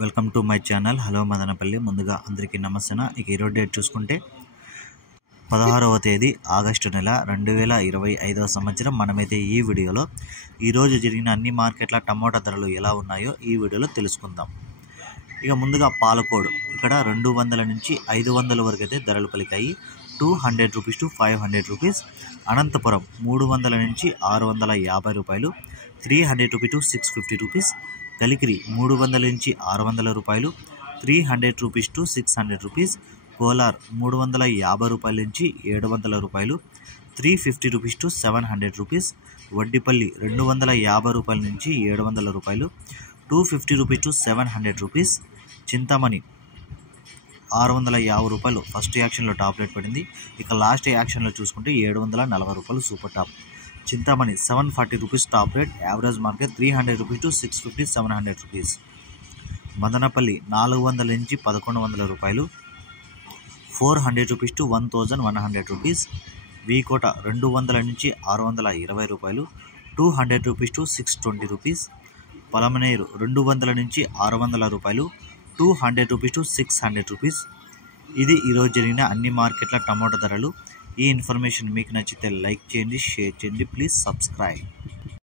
Welcome to my channel. Hello Madanapalle. ముందుగా అందరికీ నమస్తే. ఇక ఈరోజు డేట్ చూసుకుంటే 16వ తేదీ ఆగస్టు నెల 2025వ సంవత్సరం. మనమైతే ఈ వీడియోలో ఈరోజు జరిగిన అన్ని మార్కెట్ల టమోటా ధరలు ఎలా ఉన్నాయో ఈ వీడియోలో తెలుసుకుందాం. ఇక ముందుగా పాలకోడు ఇక్కడ 200 నుంచి 500 వరకు అయితే ధరలు పలికాయి. 200 రూపీస్ టు 500 రూపీస్. అనంతపురం 300 నుంచి 650 రూపాయలు. 300 రూపీస్ టు 650 రూపీస్. కలికిరి 300 నుంచి 600 రూపాయలు. 300 రూపీస్ టు 600 రూపీస్. కోలార్ 350 రూపాయల నుంచి 700 రూపాయలు. 350 రూపీస్ టు 700 రూపీస్. వడ్డిపల్లి 250 రూపాయల నుంచి 700 రూపాయలు. 250 రూపీస్ టు 700 రూపీస్. చింతామణి 650 రూపాయలు ఫస్ట్ యాక్షన్లో టాప్ రేట్ పడింది. ఇక లాస్ట్ యాక్షన్లో చూసుకుంటే 740 రూపాయలు super top. Chintamani 740 rupees top rate. Average market 300 rupees to 650 700 rupees. Madanapalle 400 నుంచి 1100 రూపాయలు. 400 రూపీస్ టు 1100 రూపీస్. వీకోట 200 నుంచి 620 రూపాయలు. 200 రూపీస్ టు 620 రూపీస్. పలమనేరు 200 నుంచి 600 రూపాయలు. 200 రూపీస్ టు 600 రూపీస్. ఇది ఈరోజు జరిగిన అన్ని మార్కెట్ల టమాటో ధరలు. ఈ ఇన్ఫర్మేషన్ మీకు నచ్చితే లైక్ చేయండి, షేర్ చేయండి, ప్లీజ్ సబ్స్క్రైబ్.